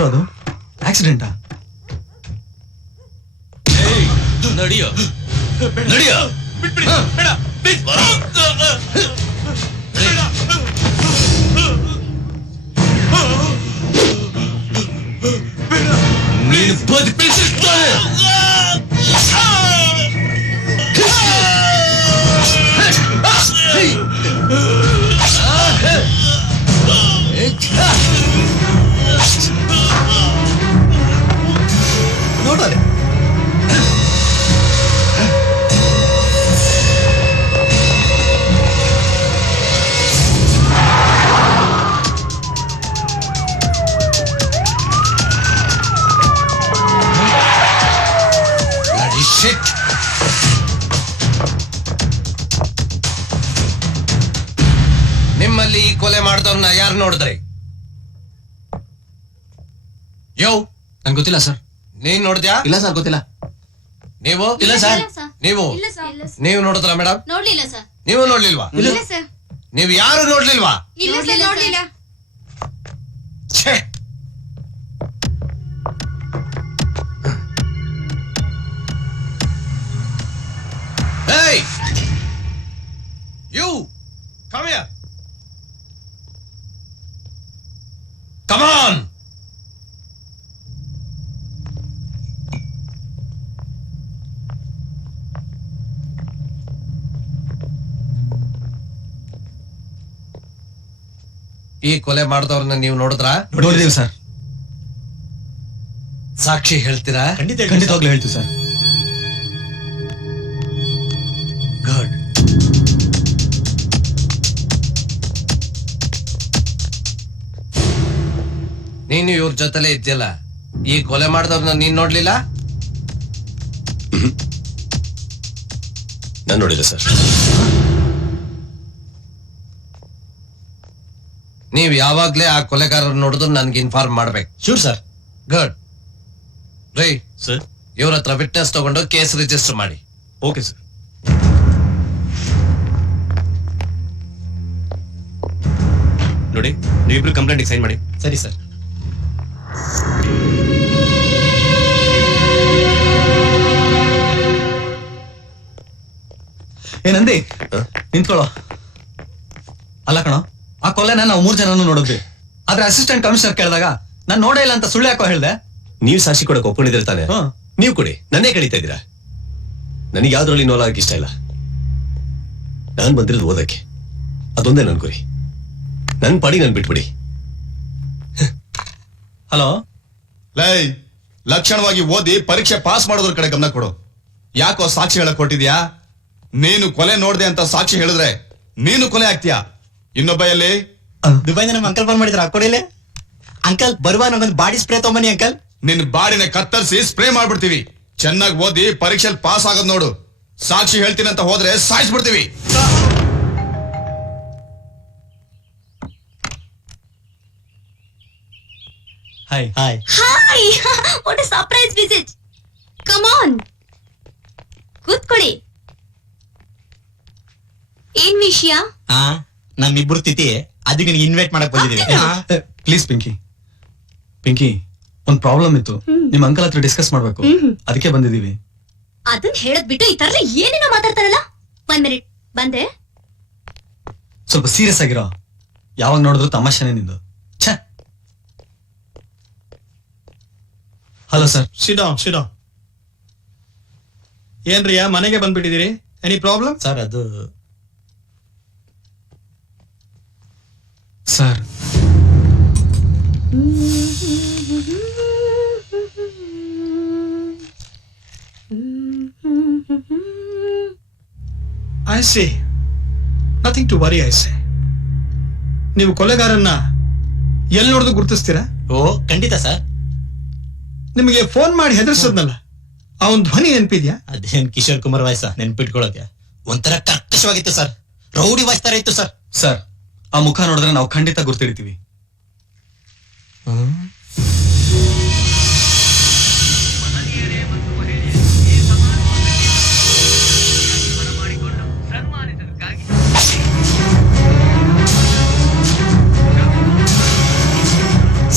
ಏನ್ರ ಅದು ಆಕ್ಸಿಡೆಂಟಾ? ನಡಿಯೋ ನಡಿಯೋ ನೀನು ಬದುಕಿಸುತ್ತಾನೆ. ನೋಡೋರೆ ನಿಮ್ಮಲ್ಲಿ ಈ ಕೊಲೆ ಮಾಡಿದವ್ರನ್ನ ಯಾರು ನೋಡಿದ್ರಿ? ಯೋ, ನನ್ಗೆ ಗೊತ್ತಿಲ್ಲ ಸರ್. ನೀನ್ ನೋಡಿದ್ಯಾ? ಇಲ್ಲ ಸರ್, ಗೊತ್ತಿಲ್ಲ. ನೀವು? ಇಲ್ಲ ಸರ್. ನೀವು ನೀವು ನೋಡಿದ್ರ ಮೇಡಮ್? ನೋಡ್ಲಿಲ್ಲ ಸರ್. ನೀವು ನೋಡ್ಲಿಲ್ವಾ? ಇಲ್ಲ ಸರ್. ನೀವು ಯಾರು ನೋಡ್ಲಿಲ್ವಾ? ಇಲ್ಲ ಸರ್, ನೋಡ್ಲಿಲ್ಲ. ಛೇ, hey, you come here, come on. ಈ ಕೊಲೆ ಮಾಡಿದವ್ರನ್ನ ನೀವು ನೋಡಿದ್ರಾ? ನೋಡಿದೀವಿ ಸರ್. ಸಾಕ್ಷಿ ಹೇಳ್ತೀರಾ? ಖಂಡಿತವಾಗ್ಲೂ ಹೇಳ್ತೀವಿ ಸರ್. ಗುಡ್. ನೀನು ಇವ್ರ ಜೊತೆಲೇ ಇದ್ಯಲ್ಲ, ಈ ಕೊಲೆ ಮಾಡಿದವ್ರನ್ನ ನೀನ್ ನೋಡ್ಲಿಲ್ಲ? ನಾನು ನೋಡಿಲ್ಲ ಸರ್. ನೀವ್ ಯಾವಾಗ್ಲೇ ಆ ಕೊಲೆಗಾರರು ನೋಡಿದ್ರು ನನ್ಗೆ ಇನ್ಫಾರ್ಮ್ ಮಾಡ್ಬೇಕು. Sure sir. Good. Right sir. ಇವ್ರ ಹತ್ರ ವಿಟ್ನೆಸ್ ತಗೊಂಡು ಕೇಸ್ ರಿಜಿಸ್ಟರ್ ಮಾಡಿ. Okay sir. ನೋಡಿ, ನೀವಿಬ್ರು ಕಂಪ್ಲೇಂಟ್ ಸೈನ್ ಮಾಡಿ. ಸರಿ ಸರ್. ಏನಂದಿ? ನಿಂತ್ಕೊಳ್ಳೋ. ಅಲ್ಲ ಕಣೋ, ಆ ಕೊಲೆನ ನಾವು 3 ಜನನು ನೋಡಿದ್ವಿ. ಆದ್ರೆ ಅಸಿಸ್ಟೆಂಟ್ ಕಮಿಷನರ್ ಕೇಳಿದಾಗ ನಾನ್ ನೋಡೇ ಇಲ್ಲ ಅಂತ ಸುಳ್ಳು ಯಾಕೋ ಹೇಳ್ದೆ? ನೀವು ಸಾಕ್ಷಿ ಕೊಡಕ್ಕೆ ಒಪ್ಕೊಂಡಿದ್ರೆ ತಾನೆ? ನೀವು ಕೊಡಿ, ನನ್ನೇ ಕಳೀತಾ ಇದ್ದೀರಾ. ನನಗೆ ಯಾವ್ದ್ರಲ್ಲಿ ನೋಡಕ್ಕೆ ಇಷ್ಟ ಇಲ್ಲ. ನಾನ್ ಬಂದಿರೋದು ಓದಕ್ಕೆ, ಅದೊಂದೇ ನನ್ ಗುರಿ. ನನ್ ಪಾಡಿ ನನ್ ಬಿಟ್ಬಿಡಿ. ಹಲೋ ಲೈ, ಲಕ್ಷಣವಾಗಿ ಓದಿ ಪರೀಕ್ಷೆ ಪಾಸ್ ಮಾಡೋದ್ರ ಕಡೆ ಗಮನ ಕೊಡು. ಯಾಕೋ ಸಾಕ್ಷಿ ಹೇಳಕ್ ಕೊಟ್ಟಿದ್ಯಾ? ನೀನು ಕೊಲೆ ನೋಡ್ದೆ ಅಂತ ಸಾಕ್ಷಿ ಹೇಳಿದ್ರೆ ನೀನು ಕೊಲೆ ಆಗ್ತೀಯಾ. ಇನ್ನೊಬ್ಬ ಎಲ್ಲಿ? ದುಬೈನ ನಮ್ಮ ಅಂಕಲ್ ಫೋನ್ ಮಾಡಿದ್ರ, ಕೊಡಿಲೆ ಅಂಕಲ್. ಬರುವ ನಗೊಂದು ಬಾಡಿ ಸ್ಪ್ರೇ ತಗೊಂಬನ್ನಿ ಅಂಕಲ್. ನಿನ್ ಬಾಡಿನ ಕತ್ತರಿಸಿ ಸ್ಪ್ರೇ ಮಾಡ್ಬಿಡ್ತೀವಿ. ಚೆನ್ನಾಗಿ ಓದಿ ಪರೀಕ್ಷೆಯಲ್ಲಿ ಪಾಸ್ ಆಗೋದ್ ನೋಡು. ಸಾಕ್ಷಿ ಹೇಳ್ತೀನಿ ಅಂತ ಹೋದ್ರೆ ಸಾಯಿಸ್ಬಿಡ್ತೀವಿ. Hi. Hi. Hi. What a surprise visit. Come on, ಕೂತ್ಕೊಳ್ಳಿ. ಏನ್ ವಿಷಯ? ನಮ್ಮಿಬ್ರು ತಿಥಿ, ಅದಕ್ಕೆ ನಿನಗೆ ಇನ್ವೈಟ್ ಮಾಡಕ್ ಬಂದಿದ್ದೀವಿ. ಪ್ಲೀಸ್ ಪಿಂಕಿ, ಪಿಂಕಿ, ಒಂದ್ ಪ್ರಾಬ್ಲಮ್ ಇತ್ತು. ನಿಮ್ ಅಂಕಲ್ ಹತ್ರ ಡಿಸ್ಕಸ್ ಮಾಡ್ಬೇಕು, ಅದಕ್ಕೆ ಬಂದಿದೀವಿ. ಅದನ್ನ ಹೇಳದ್ ಬಿಟ್ಟು ಈ ತರ ಏನೇನೋ ಮಾತಾಡ್ತಾರಲ್ಲ. 1 ಮಿನಿಟ್ ಬಂದೆ. ಸ್ವಲ್ಪ ಸೀರಿಯಸ್ ಆಗಿರೋ. ಯಾವಾಗ ನೋಡಿದ್ರು ತಮಾಷೆನೇ ನಿಂದು. ಛೇ. Hello sir. ಸಿಡಾ ಏನ್ರಿಯಾ, ಮನೆಗೆ ಬಂದ್ಬಿಟ್ಟಿದ್ದೀರಿ? Any problem? ಸರ್, ಅದು sir, I say nothing to worry. I say ನೀವು ಕೊಲೆಗಾರನ್ನ ಎಲ್ಲಿ ನೋಡಿದ್ರು ಗುರುತಿಸ್ತೀರಾ? ಓ ಖಂಡಿತ ಸರ್. ನಿಮಗೆ ಫೋನ್ ಮಾಡಿ ಹೆದರ್ಸದ್ನಲ್ಲ, ಅವನ್ ಧ್ವನಿ ನೆನಪಿದ್ಯಾ? ಅದೇನ್ ಕಿಶೋರ್ ಕುಮಾರ್ ವಾಯ್ಸ ನೆನ್ಪಿಟ್ಕೊಳ್ಳೋಕೆ? ಒಂಥರ ಕರ್ಕಶವಾಗಿತ್ತು ಸರ್, ರೌಡಿ ವಾಯ್ಸ್ ತರ ಇತ್ತು ಸರ್. ಸರ್, ಆ ಮುಖ ನೋಡಿದ್ರೆ ನಾವು ಖಂಡಿತ ಗುರ್ತಿಡಿತೀವಿ.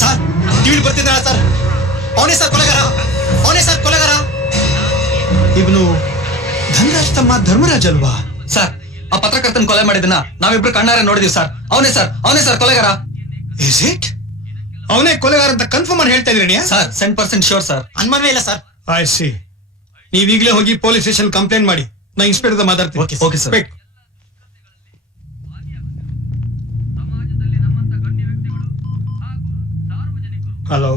ಸರ್, ಟಿವಿ ಬರ್ತಿದ್ದಾಳ ಸರ್. ಇವನು ಧನರಾಜ್ ತಮ್ಮ ಧರ್ಮರಾಜ್ ಅಲ್ವಾ? ಸರ್ ಆ ಪತ್ರಕರ್ತನ ಕೊಲೆ ಮಾಡಿದ್ದನ್ನ ನಾವಿಬ್ರು ಕಣ್ಣಾರೆ ನೋಡಿದೀವಿ ಸರ್. ಅವನೇ ಸರ್ ಕೊಲೆಗಾರ. Is it? ಅವನೇ ಕೊಲೆಗಾರ ಅಂತ ಕನ್ಫರ್ಮ್ ಮಾಡಿ ಹೇಳ್ತಾ ಇದ್ರಿ? Sir 100% sure sir. ಅನುಮಾನವೇ ಇಲ್ಲ ಸರ್. I C. ನೀವೀಗ್ಲೇ ಹೋಗಿ ಪೊಲೀಸ್ ಸ್ಟೇಷನ್ ಕಂಪ್ಲೇಂಟ್ ಮಾಡಿ. ನಾ ಇನ್ಸ್ಪೆಕ್ಟರ್ ಮಾತಾಡ್ತೀನಿ. Okay sir. ಹಲೋ